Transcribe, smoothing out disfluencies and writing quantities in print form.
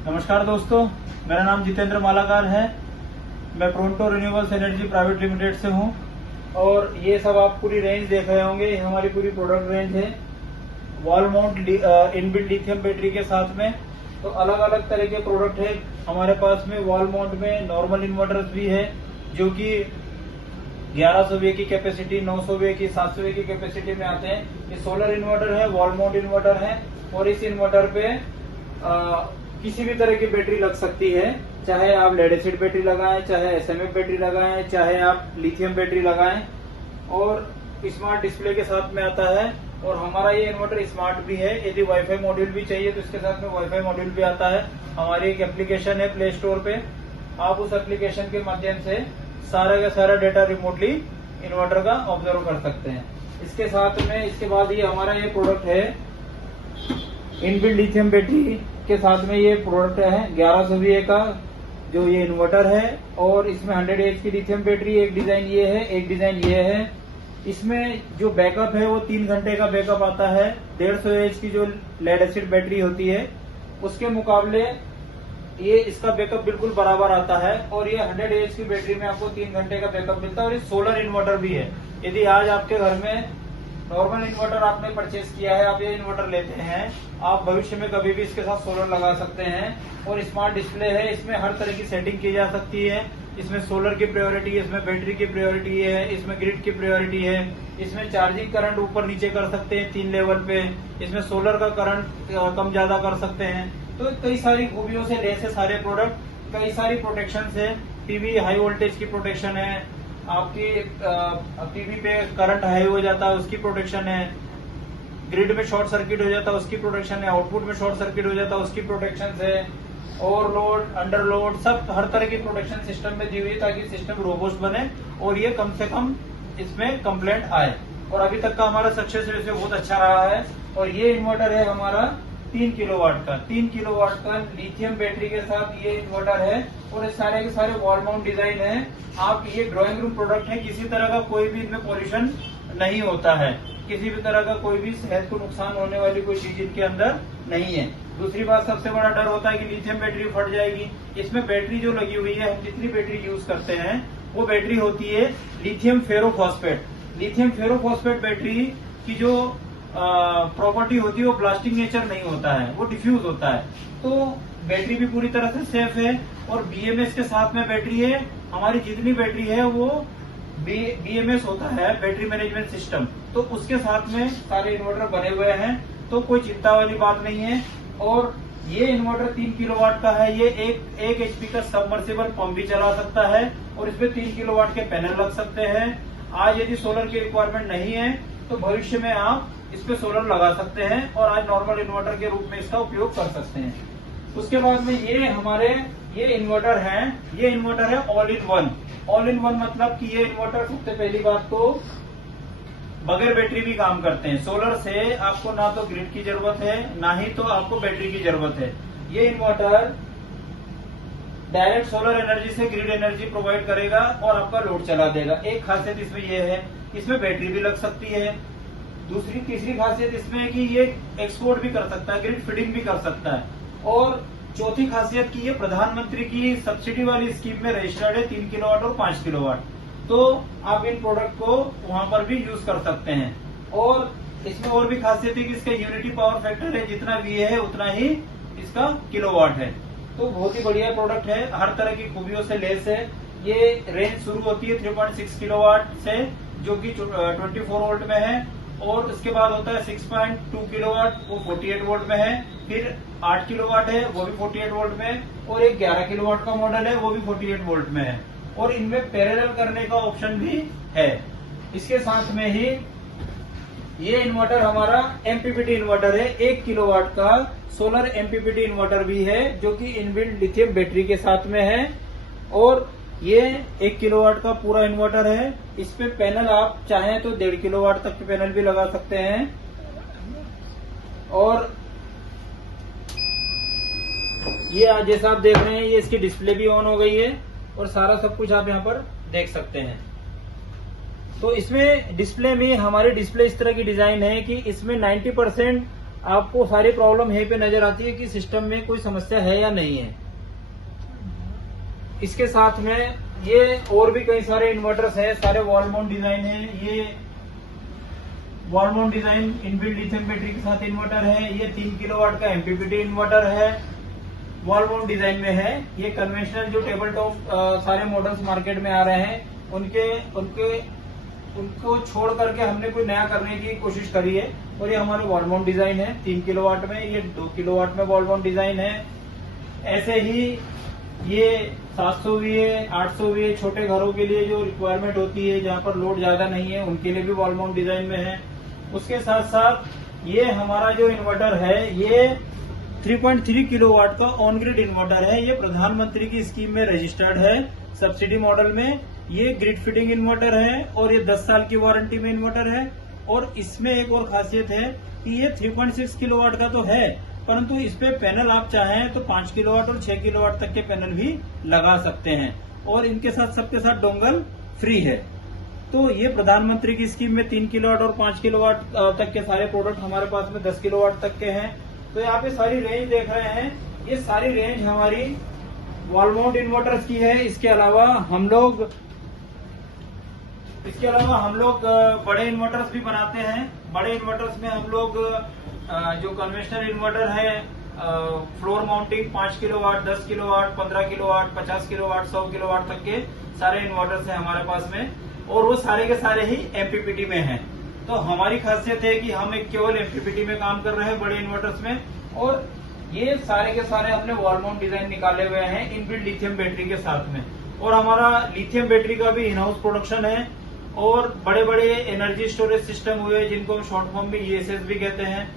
नमस्कार दोस्तों, मेरा नाम जितेंद्र मालाकार है। मैं Toronto renewables energy private limited से हूं और ये सब आप पूरी रेंज देख रहे होंगे। ये हमारी पूरी प्रोडक्ट रेंज है wall mount inbuilt lithium battery के साथ में। तो अलग अलग तरह के प्रोडक्ट है हमारे पास में। वॉल माउंट में नॉर्मल इन्वर्टर्स भी है जो कि 1100 वे की कैपेसिटी, 900 वे की, 700 वे की कैपेसिटी में आते हैं। ये सोलर इन्वर्टर है, वॉल माउंट इन्वर्टर है और इस इन्वर्टर पे किसी भी तरह की बैटरी लग सकती है। चाहे आप लेड एसिड बैटरी लगाएं, चाहे एसएमएफ बैटरी लगाएं, चाहे आप लिथियम बैटरी लगाएं। और स्मार्ट डिस्प्ले के साथ में आता है। और हमारा ये इन्वर्टर स्मार्ट भी है। यदि वाईफाई मॉड्यूल भी चाहिए तो इसके साथ में वाईफाई मॉड्यूल भी आता है। हमारी एक एप्लीकेशन है प्ले स्टोर पे, आप उस एप्लीकेशन के माध्यम से सारा का सारा डेटा रिमोटली इन्वर्टर का ऑब्जर्व कर सकते हैं। इसके साथ में इसके बाद ये हमारा ये प्रोडक्ट है इनबिल्ट लिथियम बैटरी के साथ में। ये प्रोडक्ट है 1100 VA का जो ये इन्वर्टर है और इसमें 100 एच की लिथियम बैटरी। एक डिजाइन ये है, एक डिजाइन ये है। इसमें जो बैकअप है वो 3 घंटे का बैकअप आता है। 150 एच की जो लेड एसिड बैटरी होती है उसके मुकाबले ये इसका बैकअप बिल्कुल बराबर आता है। और ये 100 एच की बैटरी में आपको 3 घंटे का बैकअप मिलता है। और ये सोलर इन्वर्टर भी है। यदि आज आपके घर में नॉर्मल इन्वर्टर आपने परचेज किया है, आप ये इन्वर्टर लेते हैं, आप भविष्य में कभी भी इसके साथ सोलर लगा सकते हैं। और स्मार्ट डिस्प्ले है, इसमें हर तरह की सेटिंग की जा सकती है। इसमें सोलर की प्रायोरिटी है, इसमें बैटरी की प्रायोरिटी है, इसमें ग्रिड की प्रायोरिटी है। इसमें चार्जिंग करंट ऊपर नीचे कर सकते हैं 3 लेवल पे। इसमें सोलर का करंट कम ज्यादा कर सकते हैं। तो कई सारी खूबियों से लेस है सारे प्रोडक्ट। कई सारी प्रोटेक्शन है। टीवी हाई वोल्टेज की प्रोटेक्शन है, आपकी टीवी पे करंट हाई हो जाता है उसकी प्रोटेक्शन है, ग्रिड में शॉर्ट सर्किट हो जाता है उसकी प्रोटेक्शन है, आउटपुट में शॉर्ट सर्किट हो जाता है उसकी प्रोटेक्शन है, ओवरलोड, अंडरलोड, सब हर तरह की प्रोटेक्शन सिस्टम में दी हुई है ताकि सिस्टम रोबस्ट बने और ये कम से कम इसमें कंप्लेंट आए। और अभी तक का हमारा सक्सेस रेट बहुत अच्छा रहा है। और ये इन्वर्टर है हमारा 3 किलोवाट का। 3 किलोवाट का लिथियम बैटरी के साथ ये इन्वर्टर है और ये सारे के सारे वॉल माउंट डिजाइन है। आप ये ड्राइंग रूम प्रोडक्ट है, किसी तरह का कोई भी इनमें पॉल्यूशन नहीं होता है, किसी भी तरह का कोई भी सेहत को नुकसान होने वाली कोई चीज इनके अंदर नहीं है। दूसरी बात, सबसे बड़ा डर होता है कि लिथियम बैटरी फट जाएगी। इसमें बैटरी जो लगी हुई है, हम जितनी बैटरी यूज करते हैं वो बैटरी होती है लिथियम फेरोफॉस्फेट। लिथियम फेरोफॉस्फेट बैटरी की जो प्रॉपर्टी होती है वो प्लास्टिक नेचर नहीं होता है, वो डिफ्यूज होता है। तो बैटरी भी पूरी तरह से सेफ है। और बीएमएस के साथ में बैटरी है। हमारी जितनी बैटरी है वो बीएमएस होता है, बैटरी मैनेजमेंट सिस्टम। तो उसके साथ में सारे इन्वर्टर बने हुए हैं, तो कोई चिंता वाली बात नहीं है। और ये इन्वर्टर 3 किलोवाट का है। ये एक एचपी का सबमर्सिबल पंप भी चला सकता है और इसमें 3 किलोवाट के पैनल लग सकते हैं। आज यदि सोलर की रिक्वायरमेंट नहीं है तो भविष्य में आप इस पे सोलर लगा सकते हैं और आज नॉर्मल इन्वर्टर के रूप में इसका उपयोग कर सकते हैं। उसके बाद में ये हमारे ये इन्वर्टर है। ये इन्वर्टर है all in one. All in one मतलब कि ये इन्वर्टर सबसे पहली बात तो बगैर बैटरी भी काम करते हैं। सोलर से आपको ना तो ग्रिड की जरूरत है, ना ही तो आपको बैटरी की जरूरत है। ये इन्वर्टर डायरेक्ट सोलर एनर्जी से ग्रिड एनर्जी प्रोवाइड करेगा और आपका लोड चला देगा। एक खासियत इसमें यह है, इसमें बैटरी भी लग सकती है। तीसरी खासियत इसमें है कि ये एक्सपोर्ट भी कर सकता है, ग्रिड फीडिंग भी कर सकता है। और चौथी खासियत की ये प्रधानमंत्री की सब्सिडी वाली स्कीम में रजिस्टर्ड है 3 किलोवाट और 5 किलोवाट। तो आप इन प्रोडक्ट को वहां पर भी यूज कर सकते हैं। और इसमें और भी खासियत है कि इसका यूनिटी पावर फैक्टर है, जितना VA है उतना ही इसका किलोवाट है। तो बहुत ही बढ़िया प्रोडक्ट है, हर तरह की खूबियों से लेस है। ये रेंज शुरू होती है 3.6 किलोवाट से जो कि 24 वोल्ट में है। और उसके बाद होता है 6.2 किलोवाट, वो 48 वोल्ट में है। फिर 8 किलोवाट है, वो भी 48 वोल्ट में। और एक 11 किलोवाट का मॉडल है, वो भी 48 वोल्ट में है। और इनमें पैरेलल करने का ऑप्शन भी है। इसके साथ में ही ये इन्वर्टर हमारा एमपीपीटी इन्वर्टर है। 1 किलोवाट का सोलर एमपीपीटी इन्वर्टर भी है जो कि इनबिल्ट लिथियम बैटरी के साथ में है। और ये 1 किलोवाट का पूरा इन्वर्टर है। इस पे पैनल आप चाहें तो 1.5 किलोवाट तक के पैनल भी लगा सकते हैं। और ये जैसा आप देख रहे हैं, ये इसकी डिस्प्ले भी ऑन हो गई है और सारा सब कुछ आप यहाँ पर देख सकते हैं। तो इसमें डिस्प्ले में हमारी डिस्प्ले इस तरह की डिजाइन है कि इसमें 90% आपको सारी प्रॉब्लम यहीं पे नजर आती है कि सिस्टम में कोई समस्या है या नहीं है। इसके साथ में ये और भी कई सारे इन्वर्टर्स हैं, सारे वॉल माउंट डिजाइन है। ये wall mount design inbuilt lithium battery के साथ इन्वर्टर है। ये 3 किलोवाट का एमपीपीटी इन्वर्टर है, वॉल माउंट डिजाइन में है। ये कन्वेंशनल जो टेबल टॉप सारे मॉडल्स मार्केट में आ रहे हैं उनको छोड़ करके हमने कोई नया करने की कोशिश करी है। और ये हमारे वॉल माउंट डिजाइन है 3 किलोवाट में, ये 2 किलोवाट में वॉल माउंट डिजाइन है। ऐसे ही ये 700 VA 800 VA छोटे घरों के लिए जो रिक्वायरमेंट होती है, जहां पर लोड ज्यादा नहीं है, उनके लिए भी वॉल माउंट डिजाइन में है। उसके साथ साथ ये हमारा जो इन्वर्टर है ये 3.3 किलोवाट का ऑन ग्रिड इन्वर्टर है। ये प्रधानमंत्री की स्कीम में रजिस्टर्ड है, सब्सिडी मॉडल में। ये ग्रिड फिटिंग इन्वर्टर है और ये 10 साल की वारंटी में इन्वर्टर है। और इसमें एक और खासियत है कि ये 3.6 किलोवाट का तो है, परंतु इस पे पैनल आप चाहें तो 5 किलोवाट और 6 किलोवाट तक के पैनल भी लगा सकते हैं। और इनके साथ सबके साथ डोंगल फ्री है। तो ये प्रधानमंत्री की स्कीम में 3 किलोवाट और 5 किलोवाट तक के सारे प्रोडक्ट हमारे पास में 10 किलोवाट तक के हैं। तो यहाँ पे सारी रेंज देख रहे हैं, ये सारी रेंज हमारी वॉल माउंट इन्वर्टर्स की है। इसके अलावा हम लोग बड़े इन्वर्टर्स भी बनाते हैं। बड़े इन्वर्टर्स में हम लोग जो कन्वेंशनल इन्वर्टर है, floor mounting 5 kilowatt, 10 kilowatt, 15 kilowatt, 50 kilowatt, 100 kilowatt तक के सारे इन्वर्टर्स हैं हमारे पास में। और वो सारे के सारे ही एमपीपीटी में हैं। तो हमारी खासियत है कि हम एक केवल एमपीपीटी में काम कर रहे हैं बड़े इन्वर्टर्स में। और ये सारे के सारे हमने वॉल माउंट डिजाइन निकाले हुए हैं इनबिल्ट लिथियम बैटरी के साथ में। और हमारा लिथियम बैटरी का भी इन हाउस प्रोडक्शन है। और बड़े बड़े एनर्जी स्टोरेज सिस्टम हुए, जिनको हम शॉर्ट फॉर्म में ESS भी कहते हैं,